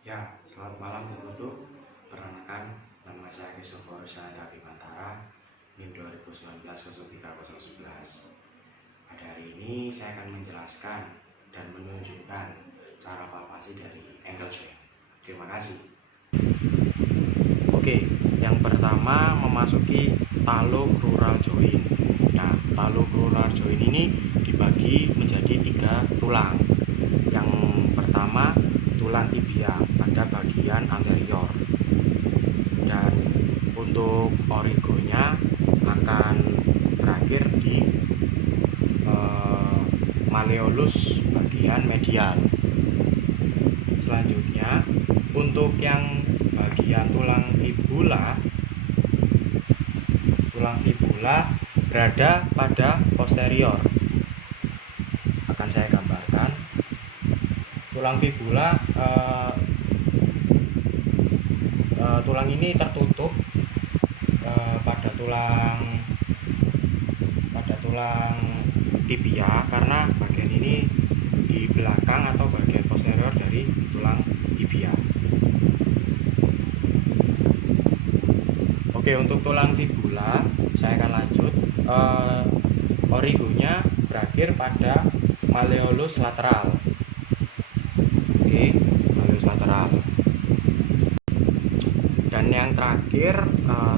Ya, selamat malam untuk perkenalkan, nama saya Kristoforus Sananda Bimantara, NIM 2019-03-011. Pada hari ini saya akan menjelaskan dan menunjukkan cara palpasi dari ankle joint. Terima kasih. Oke, yang pertama memasuki talocrural joint. Nah, talocrural joint ini dibagi menjadi 3 tulang. Yang pertama tulang tibia pada bagian anterior, dan untuk origonya akan berakhir di malleolus bagian medial. Selanjutnya untuk yang bagian tulang fibula berada pada posterior. Akan saya gambarkan. Tulang fibula tulang ini tertutup pada tulang tibia karena bagian ini di belakang atau bagian posterior dari tulang tibia. Oke, untuk tulang fibula saya akan lanjut. Origonya berakhir pada malleolus lateral. Oke, malleolus lateral. Dan yang terakhir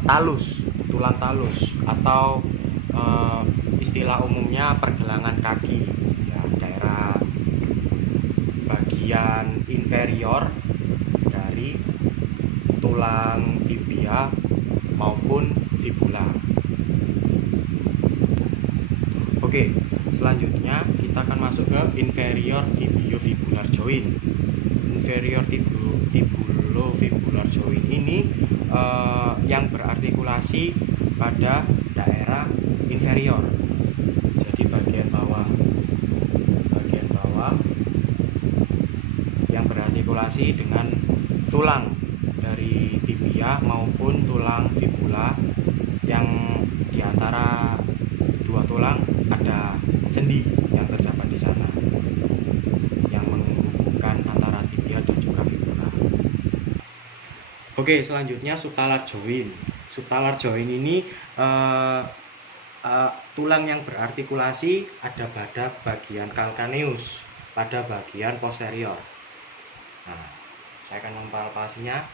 talus, tulang talus atau istilah umumnya pergelangan kaki, ya, daerah bagian inferior dari tulang tibia maupun fibula. Oke, selanjutnya kita akan masuk ke inferior tibiofibular joint. Inferior tibulofibular joint ini yang berartikulasi pada daerah inferior. Jadi bagian bawah yang berartikulasi dengan tulang dari tibia maupun tulang fibula, yang diantara dua tulang ada sendi yang terdapat di sana yang menghubungkan antara tibia dan juga fibula. Oke, selanjutnya subtalar joint. Subtalar joint ini tulang yang berartikulasi ada pada bagian calcaneus pada bagian posterior. Nah, saya akan mempalpasinya.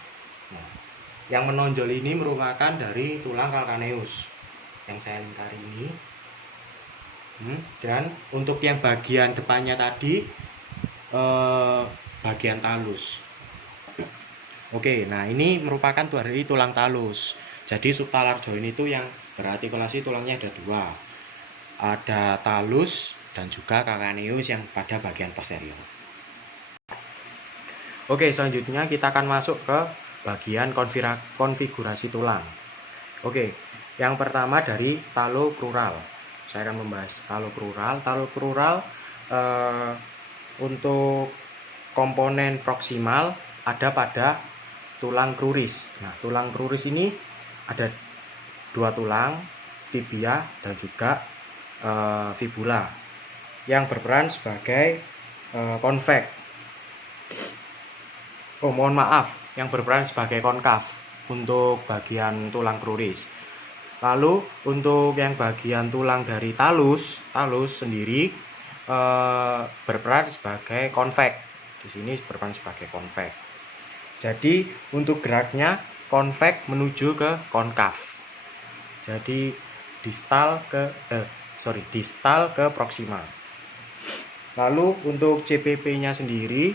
Nah, yang menonjol ini merupakan dari tulang calcaneus yang saya lingkari ini. Dan untuk yang bagian depannya tadi bagian talus. Oke, nah ini merupakan dari tulang talus. Jadi subtalar joint itu yang berartikulasi tulangnya ada dua, ada talus dan juga calcaneus yang pada bagian posterior. Oke, selanjutnya kita akan masuk ke bagian konfigurasi tulang. Oke, yang pertama dari talocrural. Saya akan membahas talocrural. Talocrural untuk komponen proksimal ada pada tulang kruris. Nah, tulang kruris ini ada dua tulang, tibia dan juga fibula, yang berperan sebagai konveks. Yang berperan sebagai konkav untuk bagian tulang kruris. Lalu untuk yang bagian tulang dari talus sendiri berperan sebagai konveks. Di sini berperan sebagai konveks. Jadi untuk geraknya konveks menuju ke konkav. Jadi distal ke proksimal. Lalu untuk CPP-nya sendiri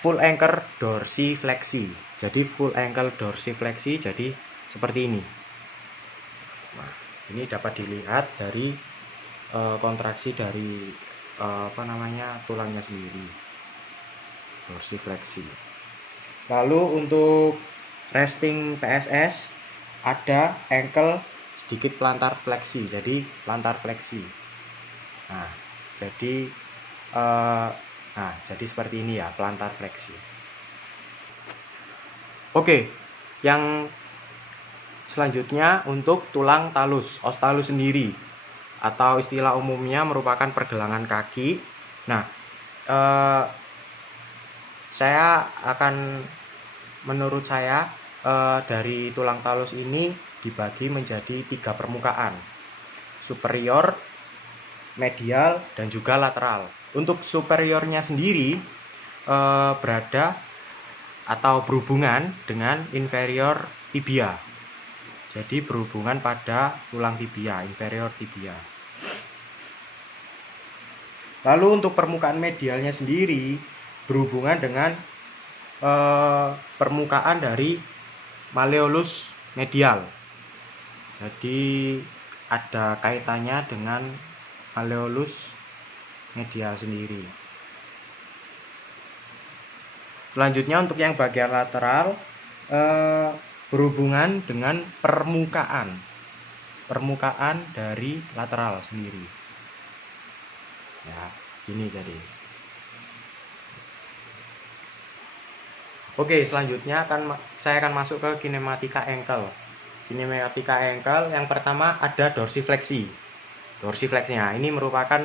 full ankle dorsifleksi. Jadi full ankle dorsifleksi jadi seperti ini. Nah, ini dapat dilihat dari kontraksi dari tulangnya sendiri, dorsifleksi. Lalu untuk resting PSS ada ankle sedikit plantar fleksi, jadi plantar fleksi. Nah, jadi seperti ini ya, plantar fleksi. Oke, yang selanjutnya untuk tulang talus, ostalus sendiri, atau istilah umumnya merupakan pergelangan kaki. Nah, Menurut saya dari tulang talus ini dibagi menjadi 3 permukaan, superior, medial, dan juga lateral. Untuk superiornya sendiri berada atau berhubungan dengan inferior tibia. Jadi berhubungan pada tulang tibia, inferior tibia. Lalu untuk permukaan medialnya sendiri berhubungan dengan permukaan dari malleolus medial. Jadi ada kaitannya dengan malleolus medial sendiri. Selanjutnya untuk yang bagian lateral berhubungan dengan permukaan dari lateral sendiri. Ya, ini jadi. Oke, selanjutnya saya akan masuk ke kinematika ankle. Kinematika ankle yang pertama ada dorsifleksi. Dorsifleksinya ini merupakan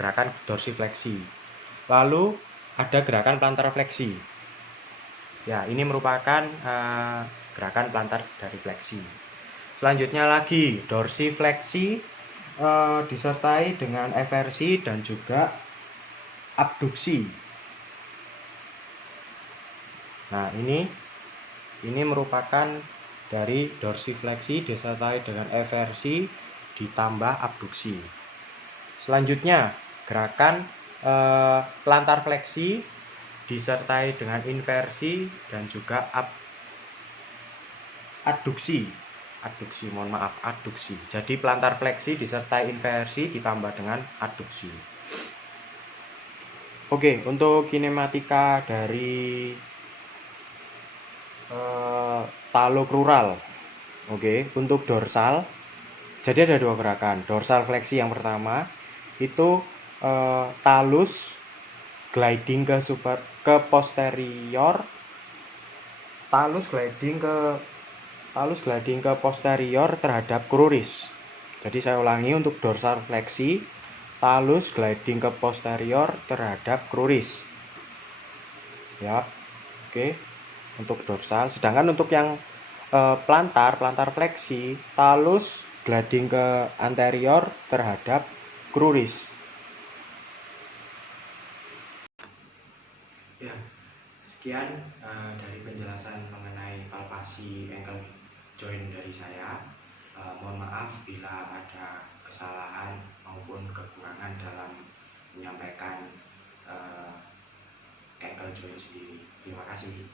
gerakan dorsifleksi. Lalu ada gerakan plantar fleksi. Ya, ini merupakan gerakan plantar dari fleksi. Selanjutnya lagi dorsifleksi disertai dengan eversi dan juga abduksi. Nah, ini merupakan dari dorsifleksi disertai dengan eversi ditambah abduksi. Selanjutnya gerakan plantar fleksi disertai dengan inversi dan juga adduksi. Adduksi. Jadi plantar fleksi disertai inversi ditambah dengan adduksi. Oke, untuk kinematika dari talocrural. Oke, untuk dorsal. Jadi ada 2 gerakan. Dorsal fleksi yang pertama itu talus gliding ke posterior, talus gliding ke posterior terhadap cruris. Jadi saya ulangi, untuk dorsal fleksi, talus gliding ke posterior terhadap cruris. Ya, oke. Untuk dorsal. Sedangkan untuk yang plantar fleksi, talus gliding ke anterior terhadap cruris. Ya, sekian dari penjelasan mengenai palpasi ankle joint dari saya. Mohon maaf bila ada kesalahan maupun kekurangan dalam menyampaikan ankle joint sendiri. Terima kasih.